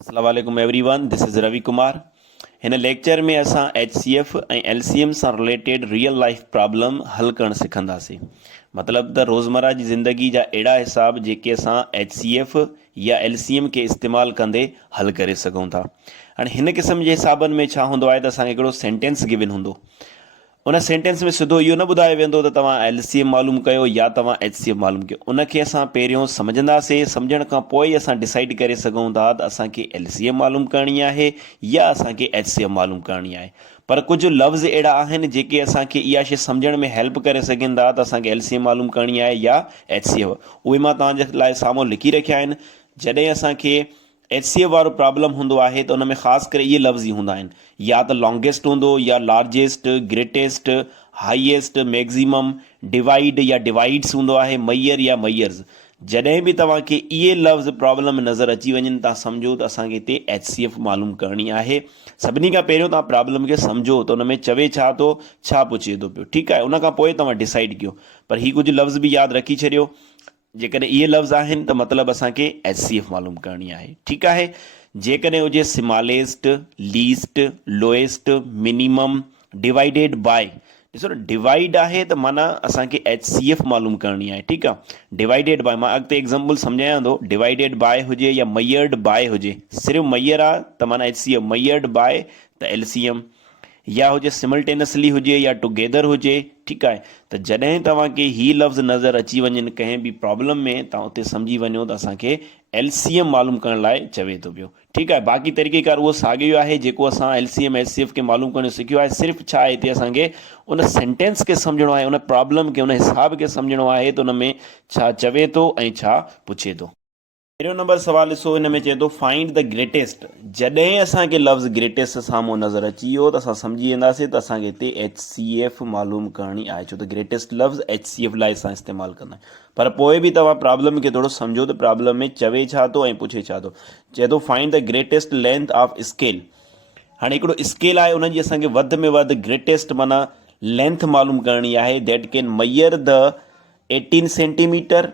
अस्सलाम वालेकुम everyone, this is Ravi Kumar. हिन लेक्चर में असां HCF ऐं LCM सां रिलेटेड रियल लाइफ प्रॉब्लम हल करणु सिखंदासीं। मतिलबु त रोज़मर्रा जी ज़िंदगी जा अहिड़ा हिसाब जेके असां HCF या LCM खे इस्तेमालु कंदे हल करे सघूं था। हाणे हिन क़िस्म जे हिसाबनि में छा हूंदो आहे त असांखे हिकिड़ो सेंटेंस गिवन हूंदो, उन सेंटेंस में सिधो इहो न ॿुधायो वेंदो त तव्हां LCM मालूम कयो या तव्हां HCF मालूम कयो। उनखे असां पहिरियों सम्झंदासीं, सम्झण खां पोइ असां डिसाइड करे सघूं था त असांखे LCM मालूम करणी आहे या असांखे HCF मालूम करणी आहे। पर कुझु लफ़्ज़ अहिड़ा आहिनि जेके असांखे इहा शइ सम्झण में हेल्प करे सघनि था त असांखे LCM मालूम करणी आहे या HCF। उहे मां तव्हांजे लाइ साम्हूं लिखी रखिया आहिनि। जॾहिं असांखे HCF वारो प्रॉब्लम हूंदो आहे त उन में ख़ासि करे इहे लफ़्ज़ ई हूंदा आहिनि, या त लॉन्गेस्ट हूंदो या largest, greatest, highest, maximum, divide या डिवाइड्स हूंदो आहे, मैयर या मैयर्स। जॾहिं बि तव्हांखे इहे लफ़्ज़ प्रॉब्लम में नज़र अची वञनि, तव्हां सम्झो त असांखे हिते HCF मालूम करणी आहे। सभिनी खां पहिरियों तव्हां प्रॉब्लम खे सम्झो त उन में चवे छा थो, छा पुछे थो पियो, ठीकु आहे। उन खां पोइ तव्हां डिसाइड कयो। पर ही कुझु लफ़्ज़ बि यादि रखी छॾियो, जेकॾहिं इहे लफ़्ज़ आहिनि त मतिलबु असांखे HCF मालूम करणी आहे, ठीकु आहे। जेकॾहिं हुजे smallest, least, lowest, minimum, divided by, ॾिसो न डिवाइड आहे त माना असांखे HCF मालूम करणी आहे, ठीकु आहे। डिवाइडेड बाय मां अॻिते एग्ज़ाम्पल सम्झायां थो। डिवाइडेड बाय हुजे या मैयर्ड बाय हुजे, सिर्फ़ु मैयर आहे त माना HCF, मैयर्ड बाय त LCM, या हुजे सिमल्टेनियसली हुजे या टुगेदर हुजे, ठीकु आहे। त जॾहिं तव्हांखे ही लफ़्ज़ नज़र अची वञनि कंहिं बि प्रॉब्लम में, तव्हां उते सम्झी वञो त असांखे LCM मालूम करण लाइ चवे थो पियो, ठीकु आहे। बाक़ी तरीक़ेकार उहो साॻियो आहे जेको असां LCM HCF खे मालूम करणु सिखियो आहे। सिर्फ़ु छा आहे, हिते असांखे उन सेंटेंस खे सम्झणो आहे, उन प्रॉब्लम खे, उन हिसाब खे सम्झणो आहे त उन में छा चवे थो ऐं छा पुछे थो। पहिरियों नंबर सवाल ॾिसो, हिन में चए थो फाइंड द ग्रेटेस्ट। जॾहिं असांखे लफ़्ज़ ग्रेटेस्ट साम्हूं नज़र अची वियो त असां सम्झी वेंदासीं त असांखे हिते HCF मालूम करणी आहे, छो त ग्रेटेस्ट लफ़्ज़ HCF लाइ असां इस्तेमालु कंदा आहियूं। पर पोइ बि तव्हां प्रॉब्लम खे थोरो सम्झो त प्रॉब्लम में चवे छा थो ऐं पुछे छा थो। चए थो find the greatest length of scale. हाणे हिकिड़ो स्केल आहे, उनजी असांखे वधि में वधि ग्रेटेस्ट माना लेंथ मालूम करणी आहे, दैट कैन मैयर द 18 सेंटीमीटर,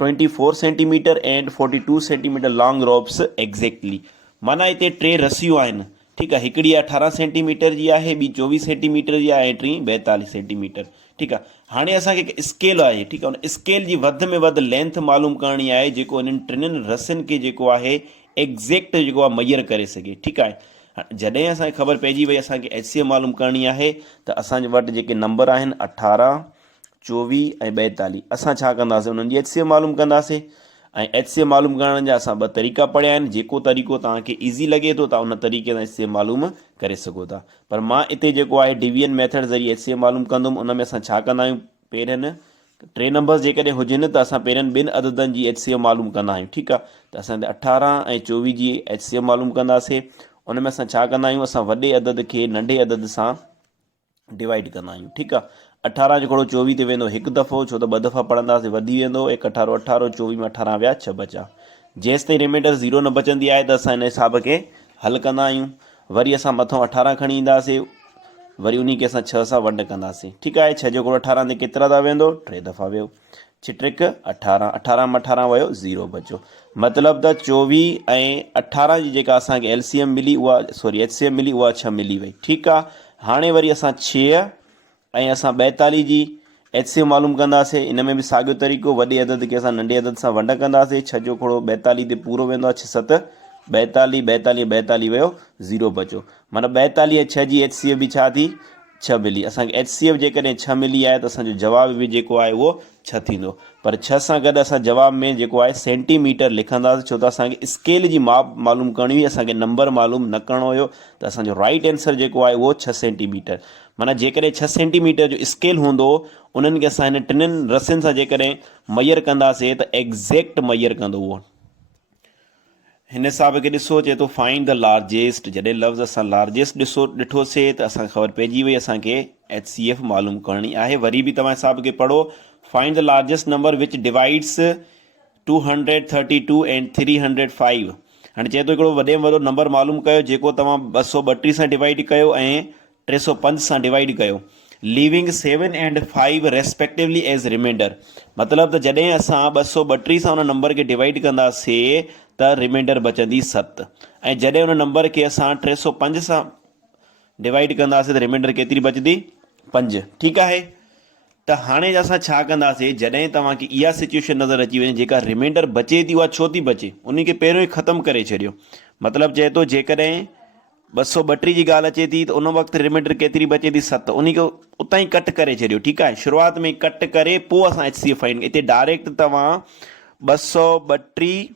24 centimetre and 42 centimetre long ropes exactly. माना हिते टे रसियूं आहिनि, ठीकु आहे। हिकिड़ी 18 सेंटीमीटर जी आहे, ॿी 24 सेंटीमीटर जी आहे ऐं टी 42 सेंटीमीटर, ठीकु आहे। हाणे असांखे हिकु स्केल आहे, ठीकु आहे। उन स्केल जी वधि में वधि लेंथ मालूम करणी आहे जेको हिननि टिनिनि रसियुनि खे जेको आहे एग्ज़ैक्ट जेको आहे मैयर करे सघे, ठीकु आहे। जॾहिं असांखे ख़बर पइजी वई असांखे HCF मालूम करणी आहे त असांजे वटि जेके नंबर आहिनि 18, 24 ऐं 42, असां छा कंदासीं, उन्हनि जी HCF मालूम कंदासीं। ऐं HCF मालूम करण जा असां ॿ तरीक़ा पढ़िया आहिनि। जेको तरीक़ो तव्हांखे ईज़ी लॻे थो तव्हां उन तरीक़े सां HCF मालूम करे सघो था। पर मां हिते जेको आहे डिवीजन मेथड ज़रिए HCF मालूम कंदुमि। उन में असां छा कंदा आहियूं, पहिरियनि टे नंबर जेकॾहिं हुजनि त असां पहिरियनि ॿिनि अददनि जी HCF मालूम कंदा आहियूं, ठीकु आहे। त असां 18 ऐं 24 जी HCF मालूम कंदासीं। उन में असां छा कंदा आहियूं, असां वॾे अदद खे नंढे अदद सां डिवाइड कंदा आहियूं, ठीकु आहे। 18 जो 24 ते वेंदो हिकु दफ़ो, छो त ॿ दफ़ा पढ़ंदासीं वधी वेंदो। 1 18 18, 24 में 18 विया 6 बचा। जेसि ताईं रिमाइंडर 0 न बचंदी आहे त असां हिन हिसाब खे हल कंदा आहियूं। वरी असां मथां 18 खणी ईंदासीं, वरी उन खे असां 6 सां वंड कंदासीं, ठीकु आहे। 6 जो 18 ते केतिरा दफ़ा वेंदो, 3 दफ़ा वियो। 6 ट्रिक 18, 18 में 18 वियो, 0 बचो। मतिलबु त 24 ऐं 18 जी जेका असांखे LCM मिली उहा, सॉरी HCF मिली, उहा 6 मिली वई, ठीकु आहे। हाणे वरी असां 6 ऐं असां 42 जी HCF मालूम कंदासीं। इन में बि साॻियो तरीक़ो, वॾे अदद खे असां नंढे अदद सां वंड कंदासीं। 6 जो 42 ते पूरो वेंदो आहे, 6 7 42, 42 42 वियो, 0 बचो। माना 42 ऐं 6 जी HCF बि छा थी, 6 मिली। असांखे HCF जेकॾहिं 6 मिली आहे त असांजो जवाब बि जेको आहे उहो 6 थींदो। पर 6 सां गॾु असां जवाब में जेको आहे सेंटीमीटर लिखंदासीं, छो त असांखे स्केल जी माप मालूम करणी हुई, असांखे नंबर मालूम न करणो हुयो। त असांजो राइट आंसर जेको आहे उहो 6 सेंटीमीटर। माना जेकॾहिं 6 सेंटीमीटर जो स्केल हूंदो, उन्हनि खे असां हिन टिनिनि रसियुनि सां जेकॾहिं मैयर कंदासीं त एग्ज़ैक्ट मैयर कंदो उहो। हिन हिसाब खे ॾिसो, चए थो फाइंड द लार्जेस्ट। जॾहिं लफ़्ज़ असां लार्जेस्ट ॾिठोसीं त असांखे ख़बर पइजी वई असांखे HCF मालूम करणी आहे। वरी बि तव्हां हिसाब खे पढ़ो, find the largest number which divides 232 एंड 305। हाणे चए थो हिकिड़ो वॾे में वॾो नंबर मालूम कयो जेको तव्हां 232 सां डिवाइड कयो ऐं 305 सां डिवाइड कयो, लीविंग 7 एंड 5 रेस्पेक्टिवली एज रिमाइंडर। मतिलबु त जॾहिं असां 232 सां उन नंबर खे डिवाइड कंदासीं त रिमाइंडर बचंदी 7 ऐं जॾहिं उन नंबर खे असां 305 सां डिवाइड कंदासीं त रिमाइंडर केतिरी बचंदी 5। ठीकु आहे। त हाणे असां छा कंदासीं, जॾहिं तव्हांखे इहा सिचुएशन नज़र अची वञे जेका रिमाइंडर बचे थी उहा छो थी बचे, उन खे पहिरियों ई ख़तमु करे छॾियो। मतिलबु चए थो जेकॾहिं 232 जी ॻाल्हि अचे थी त उन वक़्तु रिमाइंडर केतिरी बचे थी 7, उन खे उतां ई कट करे छॾियो। ठीकु आहे। शुरूआति में कट करे पोइ असां HCF फाइंड, हिते डायरेक्ट तव्हां 232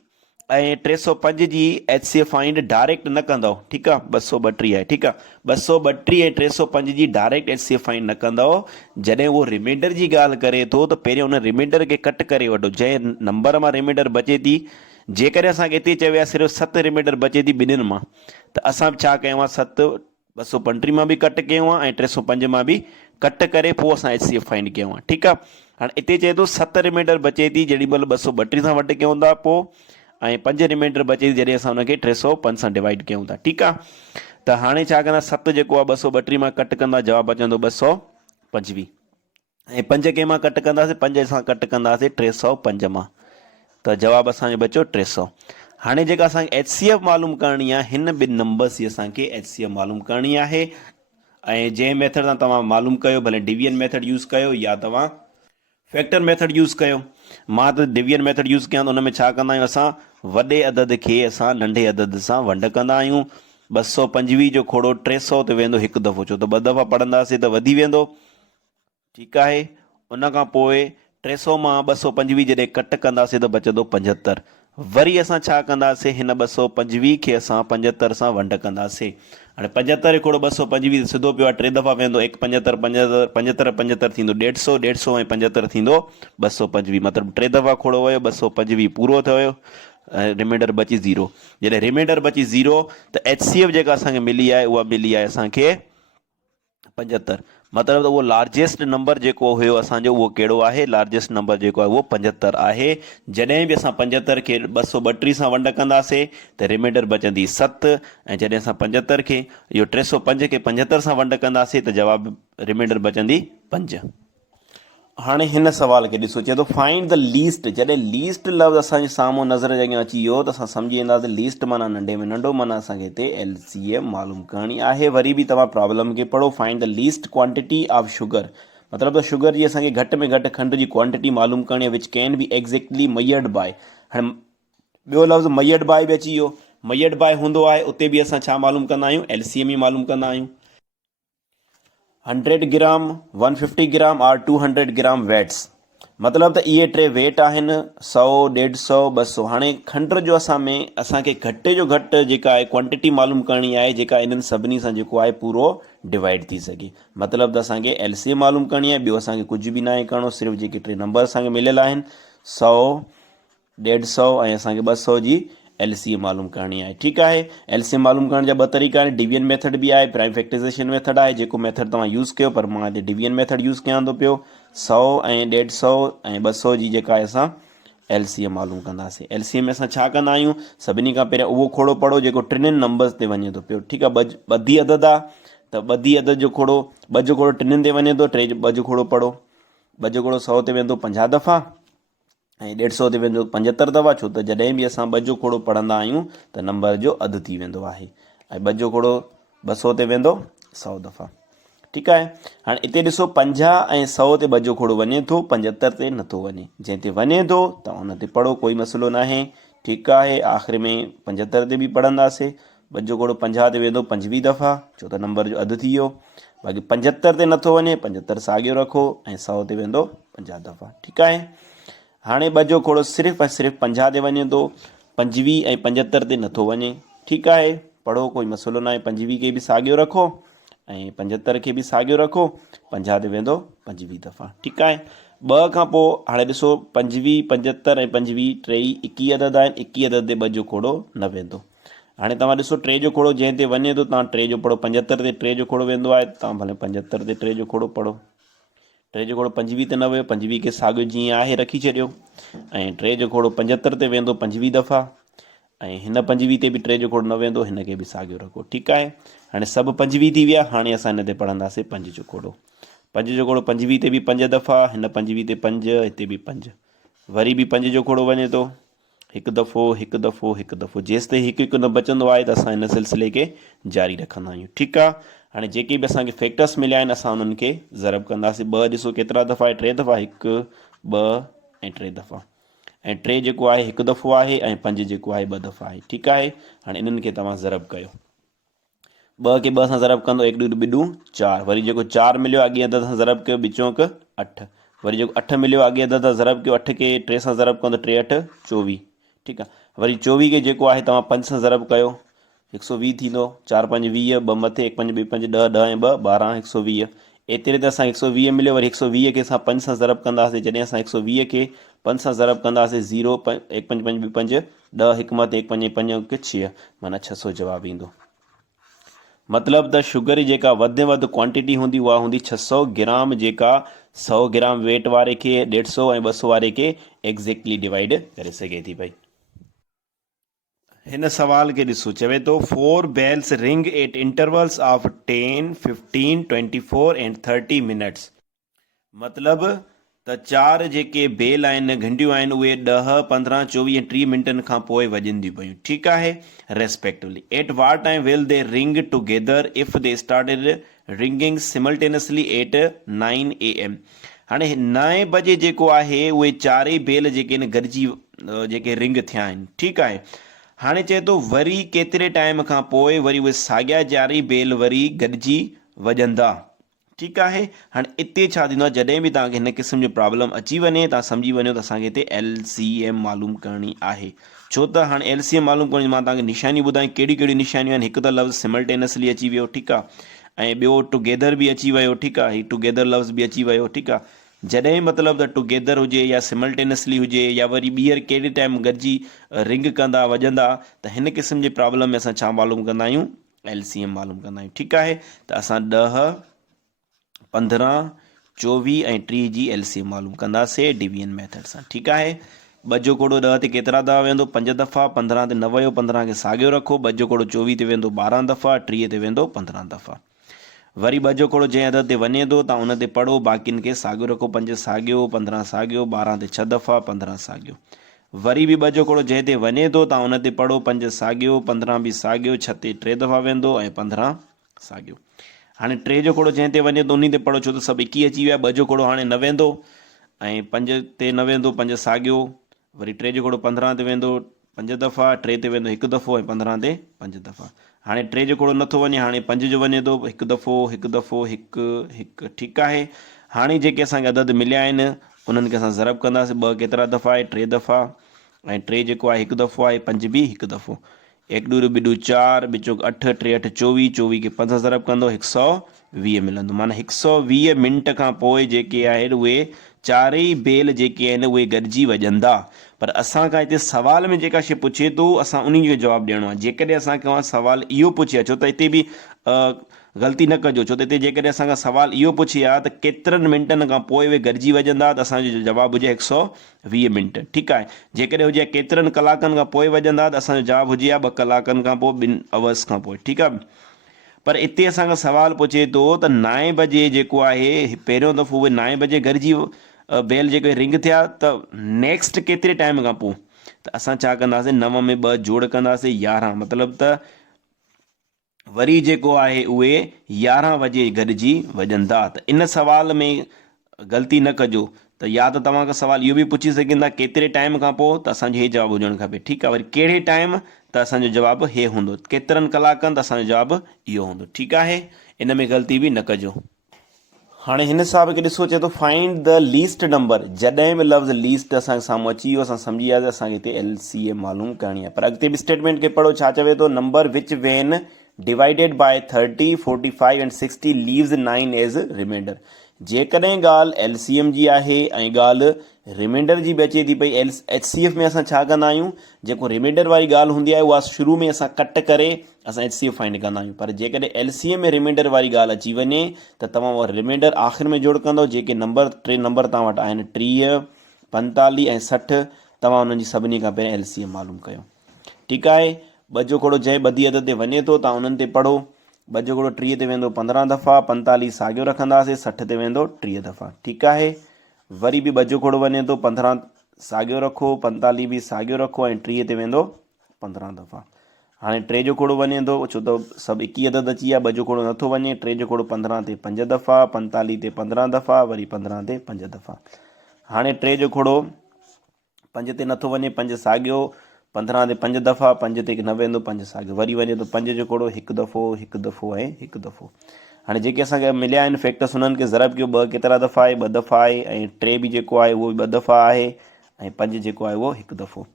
ऐं 305 जी HCF फाइंड डायरेक्ट न कंदव। ठीकु आहे। 232 आहे। ठीकु आहे। 232 ऐं 305 जी डायरेक्ट HCF फाइंड न कंदव। जॾहिं उहो रिमाइंडर जी ॻाल्हि करे थो त पहिरियों उन रिमाइंडर खे कट करे वठो। जंहिं नंबर मां रिमाइंडर बचे थी, जेकॾहिं असांखे हिते चयो आहे सिर्फ़ु 7 रिमाइंडर बचे थी ॿिन्हिनि मां, त असां छा कयूं आहे, 7 235 मां बि कट कयूं आहे ऐं 305 मां बि कट करे पोइ असां HCF फाइंड कयूं आहे। ठीकु आहे। हाणे हिते चए थो 7 रिमाइंडर बचे थी जेॾी महिल 232 सां वटि कयूं था पोइ, ऐं 5 रिमाइंडर बचे थी जॾहिं असां हुनखे 305 सां डिवाइड कयूं था। ठीकु आहे। त हाणे छा कंदा, 7 जेको आहे 232 मां कट कंदा, जवाबु अचंदो 225 ऐं 5 कंहिं मां कट कंदासीं, 5 सां कट कंदासीं 305 मां, त जवाबु असांजो बचो 300। हाणे जेका असांखे HCF मालूम करणी आहे, हिन ॿिनि नंबर्स जी असांखे HCF मालूम करणी आहे। ऐं जंहिं मेथड सां तव्हां मालूम कयो, भले डिवीजन मेथड यूज़ कयो या तव्हां फैक्टर मेथड यूज़ कयो। मां त डिवीजन मेथड यूज़ कयां त उन में छा कंदा आहियूं, असां वॾे अदद खे असां नंढे अदद सां वंड कंदा आहियूं। 225 जो खोड़ो 300 ते वेंदो हिकु दफ़ो, छो त 2 दफ़ा पढ़ंदासीं त वधी वेंदो। ठीकु आहे। उन खां पोइ 300 मां 225 जॾहिं कट कंदासीं त बचंदो 75। वरी असां छा कंदासीं, हिन 225 खे असां 75 सां वंड कंदासीं। हाणे 75 खोड़ो 225 सिधो पियो आहे, 3 दफ़ा वेंदो, 1 75 75 75 75 थींदो 150, 150 ऐं 75 थींदो 225। मतिलबु 3 दफ़ा खोड़ो वियो, 225 पूरो थियो ऐं रिमाइंडर बची 0। जॾहिं रिमाइंडर बची 0 त HCF जेका असांखे मिली आहे उहा मिली आहे असांखे 75। मतिलबु त उहो लार्जेस्ट नंबर जेको हुयो असांजो उहो कहिड़ो आहे, लार्जेस्ट नंबर जेको आहे उहो 75 आहे। जॾहिं बि असां 75 खे 232 सां वंड कंदासीं त रिमाइंडर बचंदी 7, ऐं जॾहिं असां 75 खे इहो 305 खे 75 सां वंड कंदासीं त जवाबु रिमाइंडर बचंदी 5। हाणे हिन सवाल खे ॾिसो, चए थो फाइंड द लीस्ट। जॾहिं लीस्ट लफ़्ज़ असांजे साम्हूं नज़र जे अॻियां अची वियो त असां सम्झी वेंदासीं लीस्ट माना नंढे में नंढो, माना असांखे हिते LCM मालूम करणी आहे। वरी बि तव्हां प्रॉब्लम खे पढ़ो। Find the least quantity of sugar, मतिलबु त शुगर जी असांखे घटि में घटि खंड जी क्वांटिटी मालूम करणी आहे, which can be exactly measured by. हाणे ॿियो लफ़्ज़ मयर्ड बाय बि अची वियो। मयर्ड बाय हूंदो आहे, उते बि असां छा मालूम कंदा आहियूं, LCM ई मालूम कंदा आहियूं। 100 ग्राम, 150 ग्राम और 200 ग्राम वेट्स, मतिलबु त इहे 3 वेट आहिनि, 100 150 200। हाणे खंड जो असांखे घटि जो घटि जेका आहे क्वांटिटी मालूम करणी आहे, जेका इन्हनि सभिनी सां जेको आहे पूरो डिवाइड थी सघे। मतिलबु त असांखे LCM मालूम करणी आहे, ॿियो असांखे कुझु बि न आहे करिणो, सिर्फ़ु जेके 3 नंबर असांखे मिलियल आहिनि 100 150 ऐं असांखे 200 जी LCM मालूम करणी आहे। ठीकु आहे। LCM मालूम करण जा 2 तरीक़ा आहिनि, डिवीजन मेथड बि आहे, प्राइम फैक्टराइज़ेशन मेथड आहे। जेको मेथड तव्हां यूज़ कयो, पर मां हिते डिवीजन मेथड यूज़ कयां थो पियो। 100 ऐं 150 ऐं 200 जी जेका आहे असां LCM मालूम कंदासीं। LCM में असां छा कंदा आहियूं, सभिनी खां पहिरियों उहो खोड़ो पढ़ो जेको 3 नंबर्स ते वञे थो पियो। ठीकु आहे। ॿधी अदद आहे त ॿधी अदद जो खोड़ो 2 जो खोड़ो 3 ते वञे थो, 2 जो खोड़ो पढ़ो। 2 जो खोड़ो 100 ते वेंदो 50 दफ़ा ऐं 150 ते वेंदो 75 दफ़ा, छो त जॾहिं बि असां 2 जो खोड़ो पढ़ंदा आहियूं त नंबर जो अधु थी वेंदो आहे। ऐं 2 जो खोड़ो 200 ते वेंदो 100 दफ़ा। ठीकु आहे। हाणे हिते ॾिसो 50 ऐं 100 ते 2 जो खोड़ो वञे थो, 75 ते नथो वञे। जंहिं ते वञे थो तव्हां हुन ते पढ़ो, कोई मसइलो न आहे। ठीकु आहे। आख़िर में 75 ते बि पढ़ंदासीं। 2 जो खोड़ो 50 ते वेंदो 25 दफ़ा, छो त नंबर जो अधु थी वियो। बाक़ी 75 ते नथो वञे, 75 साॻियो रखो ऐं 100 ते वेंदो 50 दफ़ा। ठीकु आहे। हाणे 2 जो खोड़ो सिर्फ़ु ऐं सिर्फ़ु 50 ते वञे थो, 25 ऐं 75 ते नथो वञे। ठीकु आहे। पढ़ो, कोई मसइलो न आहे। 25 खे बि साॻियो रखो ऐं 75 खे बि साॻियो रखो, 50 ते वेंदो 25 दफ़ा। ठीकु आहे। 2 खां पोइ हाणे ॾिसो 25 75 ऐं 25 टई 21 अदद आहिनि, 21 अदद ते 2 जो खोड़ो न वेंदो। हाणे तव्हां ॾिसो 3 जो खोड़ो जंहिं ते वञे थो तव्हां 3 जो पढ़ो, 75 ते 3 जो खोड़ो वेंदो आहे, तव्हां भले 75 ते 3 जो खोड़ो पढ़ो। 3 जो खोड़ो 25 ते न वियो, 25 खे साॻियो जीअं आहे रखी छॾियो ऐं 3 जो खोड़ो 75 ते वेंदो 25 दफ़ा ऐं हिन 25 ते बि 3 जो खोड़ो न वेंदो, हिन खे बि साॻियो रखो। ठीकु आहे। हाणे सभु 25 थी विया। हाणे असां हिन ते पढ़ंदासीं 5 जो खोड़ो। 5 जो खोड़ो 25 ते बि 5 दफ़ा, हिन 25 ते 5, हिते बि 5, वरी बि 5 जो खोड़ो वञे थो, हिकु दफ़ो जेसि ताईं हिकु हिकु न बचंदो आहे त असां हिन सिलसिले खे जारी रखंदा आहियूं। ठीकु आहे, हाणे जेके बि असांखे फैक्टर्स मिलिया आहिनि असां उन्हनि खे ज़रब कंदासीं। 2 ॾिसो केतिरा दफ़ा आहे, 3 दफ़ा, 1 2 ऐं 3 दफ़ा, ऐं 3 जेको आहे हिकु दफ़ो आहे, ऐं 5 जेको आहे 2 दफ़ा आहे। ठीकु आहे, हाणे इन्हनि खे तव्हां ज़रब कयो। 2 खे 2 सां ज़रब कंदो, 1 ॾूं ॿिॾूं 4, वरी जेको 4 मिलियो अॻे अदद सां ज़रब कयो, बिचोक 8, वरी जेको 8 मिलियो अॻे अदद सां ज़रब कयो, 8 खे 3 सां ज़रब कंदो, 3 8 24। ठीकु आहे, वरी 24 खे जेको आहे तव्हां 5 सां ज़रब कयो, 120 थींदो, 4 5 20, 2 मथे 1 5 2 5 10, 10 ऐं 2 12, 120। एतिरे ते असां 120 मिलियो, वरी 120 खे असां 5 सां ज़रब कंदासीं। जॾहिं असां 120 खे 5 सां ज़रब कंदासीं, 0 1 5 5 2 5 10, 1 मथे 1 5 5 6, माना 600 जवाबु ईंदो। मतिलबु त शुगर जी जेका वधि में वधि क्वांटिटी हूंदी उहा हूंदी 600 ग्राम, जेका 100 ग्राम वेट वारे खे 150 ऐं 200 वारे खे एग्ज़ैक्टली डिवाइड करे सघे थी पई। हिन सवाल खे ॾिसो, चवे थो 4 bells ring at intervals of 10 15 24 एंड 30 मिनट्स। मतिलबु त 4 जेके बेल आहिनि, घंटियूं आहिनि, उहे 10 15 24 ऐं 30 मिंटनि खां पोइ वॼंदियूं पयूं। ठीकु आहे, respectively. At what time will they ring together if they started ringing simultaneously at 9 AM। हाणे 9 बजे जेको आहे उहे 4 बेल जेके आहिनि गॾिजी जेके रिंग थिया आहिनि। ठीकु आहे, हाणे चए थो वरी केतिरे टाइम खां पोइ वरी उहे साॻिया 4 बेल वरी गॾिजी वॼंदा। ठीकु आहे, हाणे हिते छा थींदो आहे, जॾहिं बि तव्हांखे हिन क़िस्म जो प्रॉब्लम अची वञे, तव्हां सम्झी वञो त असांखे हिते LCM मालूम करणी आहे। छो त हाणे LCM मालूम करणी, मां तव्हांखे निशानियूं ॿुधायूं कहिड़ियूं कहिड़ियूं निशानियूं आहिनि। हिकु त लफ़्ज़ सिमल्टेनियसली अची वियो, ठीकु आहे, ऐं ॿियो टुगेदर बि अची वियो। ठीकु आहे, हीउ टुगेदर लफ़्ज़ बि अची वियो। ठीकु आहे, जॾहिं मतिलबु त टुगेदर हुजे या सिमल्टेनियसली हुजे या वरी ॿीहर कहिड़े टाइम गॾिजी रिंग कंदा वॼंदा, त हिन क़िस्म जे प्रॉब्लम में असां छा मालूम कंदा आहियूं, LCM मालूम कंदा आहियूं। ठीकु आहे, त असां 10 15 24 ऐं 30 जी LCM मालूम कंदासीं डिवीजन मेथड सां। ठीकु आहे, 2 जो कोड़ो 10 ते केतिरा दफ़ा वेंदो, 5 दफ़ा, 15 ते न वियो, 15 खे साॻियो रखो, 2 जो कोड़ो 24 ते वेंदो 12 दफ़ा, 30 ते वेंदो 15 दफ़ा। वरी 2 जो कोड़ो जंहिं अदद ते वञे थो तव्हां उन ते पढ़ो, बाक़ियुनि खे साॻियो रखो, 5 साॻियो, 15 साॻियो, 12 ते 6 दफ़ा, 15 साॻियो। वरी बि 2 जो कोड़ो जंहिं ते वञे थो तव्हां उन ते पढ़ो, 5 साॻियो, 15 बि साॻियो, 6 ते 3 दफ़ा वेंदो ऐं 15 साॻियो। हाणे 3 जो कोड़ो जंहिं ते वञे थो उन ते पढ़ो, छो त सभु 21 अची विया। 2 जो कोड़ो हाणे न वेंदो ऐं 5 ते न वेंदो, 5 साॻियो, वरी 3 जो कोड़ो 15 ते वेंदो 5 दफ़ा, 3 ते वेंदो 1 दफ़ो ऐं 15 ते 5 दफ़ा। हाणे 3 जो कोड़ो नथो वञे, हाणे 5 जो वञे थो 1 दफ़ो 1 दफ़ो 1 1। ठीकु आहे, हाणे जेके असांखे अदद मिलिया आहिनि उन्हनि खे असां ज़रब कंदासीं। 2 केतिरा दफ़ा आहे, 3 दफ़ा, ऐं 3 जेको आहे 1 दफ़ो आहे, 5 बि 1 दफ़ो, 1 ॾूं ॿिॾूं 4, बिचो 8 3 8 24, 24 खे 5 सां ज़रब कंदो 120 मिलंदो। माना 120 मिंट खां पोइ जेके आहिनि उहे 4 बेल जेके आहिनि उहे गॾिजी वॼंदा। पर असां खां हिते सवाल में जेका शइ पुछे थो असां उन जो जवाबु ॾियणो आहे। जेकॾहिं असांखे सवाल इहो पुछे आहे, छो त हिते बि ग़लती न कजो, छो त हिते जेकॾहिं असांखां सवाल इहो पुछे आहे त केतिरनि मिंटनि खां पोइ उहे गॾिजी वॼंदा, त असांजो जवाबु हुजे 120 मिंट। ठीकु आहे, जेकॾहिं हुजे केतिरनि कलाकनि खां पोइ वॼंदा त असांजो जवाबु हुजे 2 कलाकनि खां पोइ, 2 आवर्स खां पोइ। ठीकु आहे, पर हिते असांखां सवाल पुछे थो त 9 बजे जेको आहे पहिरियों दफ़ो उहे 9 बजे गॾिजी बेल जेके रिंग थिया, त नेक्स्ट केतिरे टाइम खां पोइ, त असां छा कंदासीं, 9 में 2 जोड़ कंदासीं 11। मतिलबु त वरी जेको आहे उहे 11 बजे गॾिजी वॼंदा। त इन सवाल में ग़लती न कजो, त या त तव्हांखां सवाल इहो बि पुछी सघंदा केतिरे टाइम खां पोइ, त असांजो इहे जवाबु हुजणु खपे। ठीकु आहे, वरी कहिड़े टाइम, त असांजो जवाबु हे हूंदो, केतिरनि कलाकनि, त असांजो जवाबु इहो हूंदो। ठीकु आहे, इन में ग़लती बि न कजो। हाणे हिन हिसाब खे ॾिसो, चए थो फाइंड द लीस्ट नंबर। जॾहिं बि लफ़्ज़ लीस्ट असांखे साम्हूं अची वियो असां सम्झी वियासीं असांखे हिते LCM मालूम करणी आहे। पर अॻिते बि स्टेटमेंट खे पढ़ो, छा चवे थो, number which when divided by 30 45 and 60 leaves 9 as remainder. जेकॾहिं ॻाल्हि LCM जी आहे ऐं ॻाल्हि रिमाइंडर जी बि अचे थी पई, HCF में असां छा कंदा आहियूं, जेको रिमाइंडर वारी ॻाल्हि हूंदी आहे उहा शुरू में असां कट करे असां HCF फाइंड कंदा आहियूं। पर जेकॾहिं LCM में रिमाइंडर वारी ॻाल्हि अची वञे त तव्हां उहा रिमाइंडर आख़िर में जोड़ कंदव। जेके नंबर 3 नंबर तव्हां वटि आहिनि 30 45 ऐं 60, तव्हां उन्हनि जी सभिनी खां पहिरियों LCM मालूम कयो। ठीकु आहे, 2 जो कोड़ो जंहिं ॿधी अदद ते वञे थो तव्हां उन्हनि ते पढ़ो। 2 जो कोड़ो 30 ते वेंदो 15 दफ़ा, 45 साॻियो रखंदासीं, 60 ते वेंदो 30 दफ़ा। ठीकु आहे, वरी बि 2 जो कोड़ो वञे थो 15 साॻियो रखो, 45 बि साॻियो रखो ऐं 30 ते वेंदो 15 दफ़ा। हाणे 3 जो खोड़ो वञे थो, छो त सभु 21 अदद अची विया, 2 जो खोड़ो नथो वञे। 3 जो खोड़ो 15 ते 5 दफ़ा, 45 ते 15 दफ़ा, वरी 15 ते 5 दफ़ा। हाणे 3 जो खोड़ो 5 ते नथो वञे, 5 साॻियो, 15 ते 5 दफ़ा, 5 ते न वेंदो, 5 साॻियो, वरी वञे थो 5 जो खोड़ो 1 दफ़ो, 1 दफ़ो ऐं 1 दफ़ो। हाणे जेके असांखे मिलिया आहिनि फैक्टर्स, उन्हनि खे ज़रब कयो, 2 केतिरा दफ़ा आहे, 2 दफ़ा आहे, ऐं 3 बि जेको आहे उहो बि 2 दफ़ा आहे, ऐं 5 जेको आहे उहो 1 दफ़ो।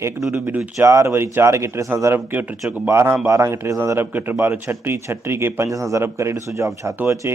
1 ॾूं 2 4, वरी 4 खे 3 सां ज़रब कयो, 3 चौक 12, 12 खे 3 सां ज़रब कयो, 3 ॿार 36, 36 खे 5 सां ज़रब करे ॾिसो जवाबु छा थो अचे।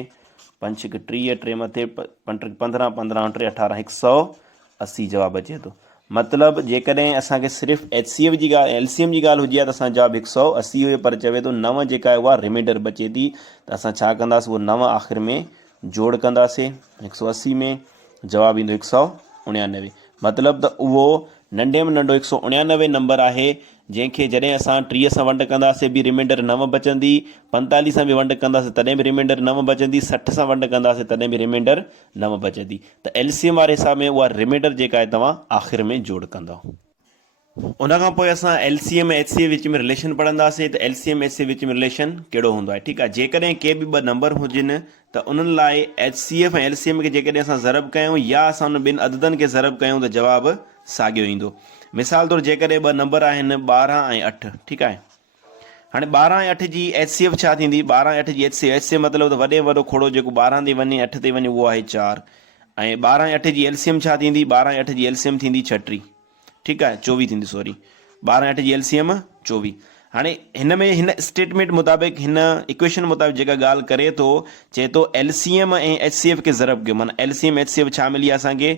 5 छिक 30, 3 मथे 15, 15 3 18, 180 जवाबु अचे थो। मतिलबु जेकॾहिं असांखे सिर्फ़ु HCF जी ॻाल्हि, LCM जी ॻाल्हि हुजे हा त असां जवाबु 180 हुयो, पर चवे थो 9 जेका आहे उहा रिमाइंडर बचे थी, त असां छा कंदासीं, उहो 9 आख़िर में जोड़ कंदासीं। 180 में जवाबु ईंदो 199। मतिलबु त उहो नंढे में नंढो 199 नंबर आहे, जंहिंखे जॾहिं असां 30 सां वंड कंदासीं बि रिमाइंडर 9 बचंदी, 45 सां बि वंड कंदासीं तॾहिं बि रिमाइंडर 9 बचंदी, 60 सां वंड कंदासीं तॾहिं बि रिमाइंडर 9 बचंदी। त LCM वारे हिसाब में उहा रिमाइंडर जेका आहे तव्हां आख़िर में जोड़ कंदव। उनखां पोइ असां LCM ऐं HCF विच में रिलेशन पढ़ंदासीं, त LCM HCF विच में रिलेशन कहिड़ो हूंदो आहे। ठीकु आहे, जेकॾहिं के बि 2 नंबर हुजनि त उन्हनि लाइ HCF ऐं LCM खे जेकॾहिं असां ज़रब कयूं या असां उन 2 अददनि खे ज़रब कयूं त जवाबु साॻियो ईंदो। मिसाल तौरु जेकॾहिं 2 नंबर आहिनि 12 ऐं 8, ठीकु आहे। हाणे 12 ऐं 8 जी HCF छा थींदी, 12 ऐं 8 जी HCF मतिलबु त वॾे में वॾो खोड़ो जेको 12 ते वञे 8 ते वञे उहो आहे 4, ऐं 12 ऐं 8 जी LCM छा थींदी, 12 ऐं 8 जी LCM थींदी 36, ठीकु आहे, 24 थींदी, सॉरी, 12 ऐं 8 जी LCM 24। हाणे हिन में हिन स्टेटमेंट मुताबिक़, हिन इक्वेशन मुताबिक़ जेका ॻाल्हि करे थो, चए थो LCM ऐं HCF खे ज़रब कयो, माना LCM HCF छा मिली आहे असांखे,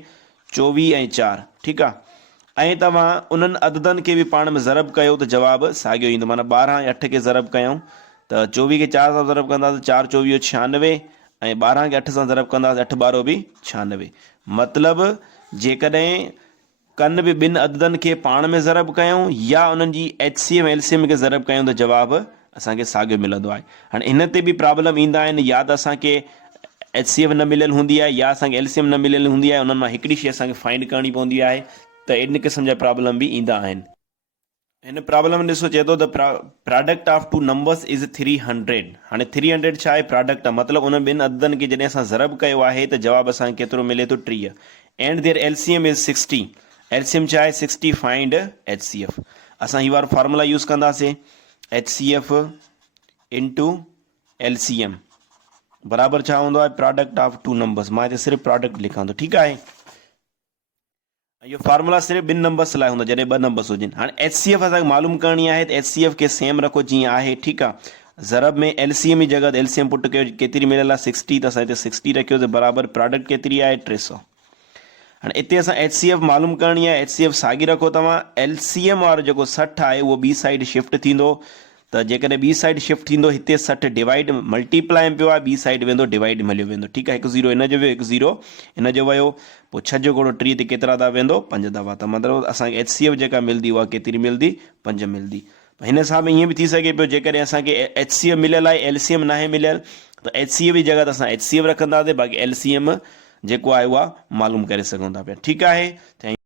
24 ऐं 4, ठीकु आहे। ऐं तव्हां उन्हनि अददनि खे बि पाण में ज़रब कयो त जवाबु साॻियो ईंदो, माना 12 ऐं 8 खे ज़रब कयूं त 24 खे 4 सां ज़रब कंदासीं, 4 24 96, ऐं 12 खे 8 सां ज़रब कंदासीं, 8 12 बि 96। मतिलबु जेकॾहिं कन बि 2 अददनि खे पाण में ज़रब कयूं या उन्हनि जी HCM LCM खे ज़रब कयूं त जवाबु असांखे साॻियो मिलंदो आहे। हाणे हिन ते बि प्रॉब्लम ईंदा आहिनि, या त असांखे HCF न मिलियल हूंदी आहे या असांखे LCM न मिलियल हूंदी आहे, उन्हनि मां हिकिड़ी शइ असांखे फाइंड करणी पवंदी आहे, त इन क़िस्म जा प्रॉब्लम बि ईंदा आहिनि। हिन प्रॉब्लम में ॾिसो, चए थो त प्रोडक्ट ऑफ 2 नंबर्स इज़ 300। हाणे 300 छा आहे, प्रोडक्ट आहे, मतिलबु उन 2 अददनि खे जॾहिं असां ज़रब कयो आहे त जवाबु असांखे केतिरो मिले थो, 30, and their LCM is 60। LCM छा आहे, 60, फाइंड HCF। असां ही वारो फार्मूला यूज़ कंदासीं, HCF इंटू LCM बराबरि छा हूंदो आहे, प्रोडक्ट ऑफ 2 नंबर्स। मां हिते सिर्फ़ु प्रोडक्ट लिखां थो, ठीकु आहे। इहो फार्मूला सिर्फ़ु 2 नंबर्स लाइ हूंदो जॾहिं 2 नंबर्स हुजनि। हाणे HCF असांखे मालूम करणी आहे, त HCF खे सेम रखो जीअं आहे, ठीकु आहे। ज़रब में LCM जी जॻह ते LCM पुट कयो, केतिरी मिलियल आहे 60, त असां हिते 60 रखियो, त बराबरि प्रोडक्ट केतिरी आहे, 300। हाणे हिते असां HCF मालूम करणी आहे, HCF साॻी रखो तव्हां, LCM वारो जेको 60 आहे उहो ॿी साइड शिफ्ट थींदो, त जेकॾहिं ॿी साइड शिफ्ट थींदो, हिते 60 डिवाइड मल्टीप्लाई में पियो आहे, ॿी साइड वेंदो डिवाइड में हलियो वेंदो, ठीकु आहे। 1 0 हिन जो वियो, 1 0 हिन जो वियो, पोइ 6 जो घोड़ो 3 ते केतिरा दफ़ा वेंदो, 5 दफ़ा। त मतिलबु असांखे HCF जेका मिलंदी उहा केतिरी मिलंदी, 5 मिलंदी। हिन हिसाब में ईअं बि थी सघे पियो, जेकॾहिं असांखे HCF मिलियल आहे, LCM न आहे मिलियल, त HCF जी जॻह ते असां HCF रखंदासीं, बाक़ी LCM जेको आहे उहा मालूम करे सघूं था पिया, ठीकु आहे।